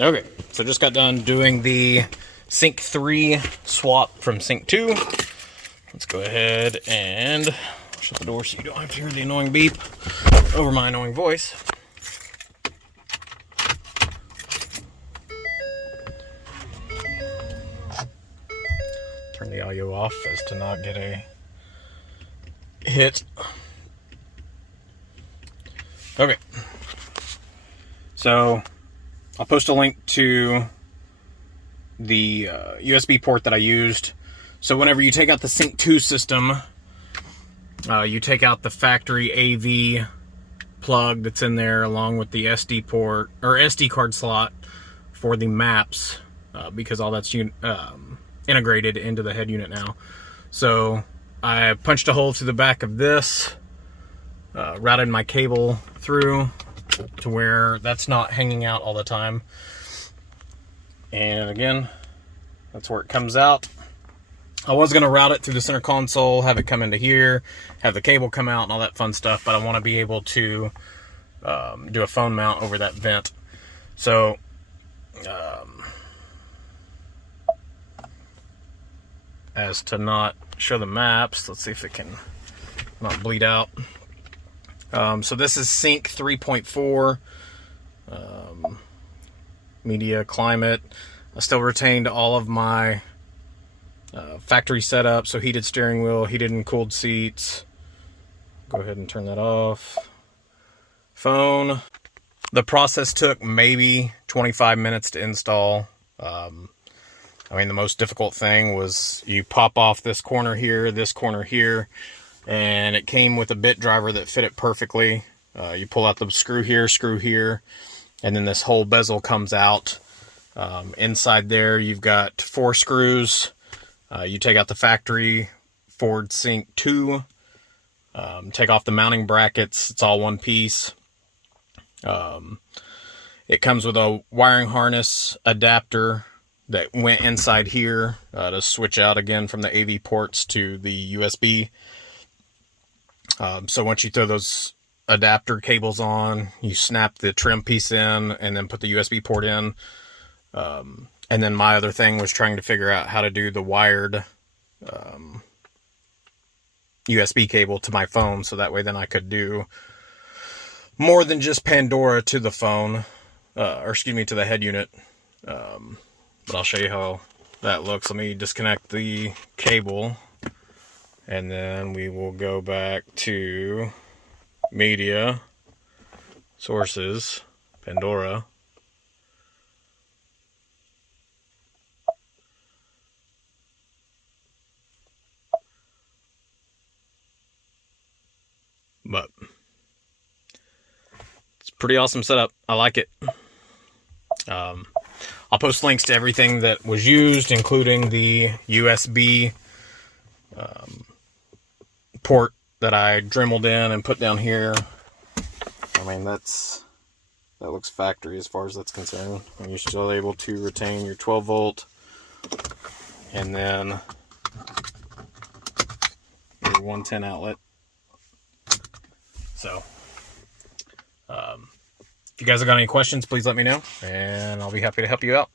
Okay, so just got done doing the Sync 3 swap from Sync 2. Let's go ahead and shut the door so you don't have to hear the annoying beep over my annoying voice. Turn the audio off as to not get a hit. Okay, so I'll post a link to the USB port that I used. So whenever you take out the Sync 2 system, you take out the factory AV plug that's in there along with the SD port or SD card slot for the maps, because all that's integrated into the head unit now. So I punched a hole through the back of this, routed my cable through to where that's not hanging out all the time. And again, that's where it comes out. I was going to route it through the center console, have it come into here, have the cable come out and all that fun stuff, but I want to be able to do a phone mount over that vent. So as to not show the maps, let's see if it can not bleed out. So this is Sync 3.4, media, climate. I still retained all of my factory setup, so heated steering wheel, heated and cooled seats. Go ahead and turn that off. Phone. The process took maybe 25 minutes to install. I mean, the most difficult thing was you pop off this corner here, and it came with a bit driver that fit it perfectly. You pull out the screw here, and then this whole bezel comes out. Inside there, you've got 4 screws. You take out the factory Ford Sync 2, take off the mounting brackets. It's all one piece. It comes with a wiring harness adapter that went inside here to switch out again from the AV ports to the USB. So once you throw those adapter cables on, you snap the trim piece in and then put the USB port in. And then my other thing was trying to figure out how to do the wired USB cable to my phone, so that way then I could do more than just Pandora to the phone, or excuse me, to the head unit. But I'll show you how that looks. Let me disconnect the cable, and then we will go back to media, sources, Pandora. But it's a pretty awesome setup. I like it. I'll post links to everything that was used, including the USB port that I dremeled in and put down here. I mean, that looks factory as far as that's concerned. And you're still able to retain your 12 volt and then your 110 outlet. So, if you guys have got any questions, please let me know, and I'll be happy to help you out.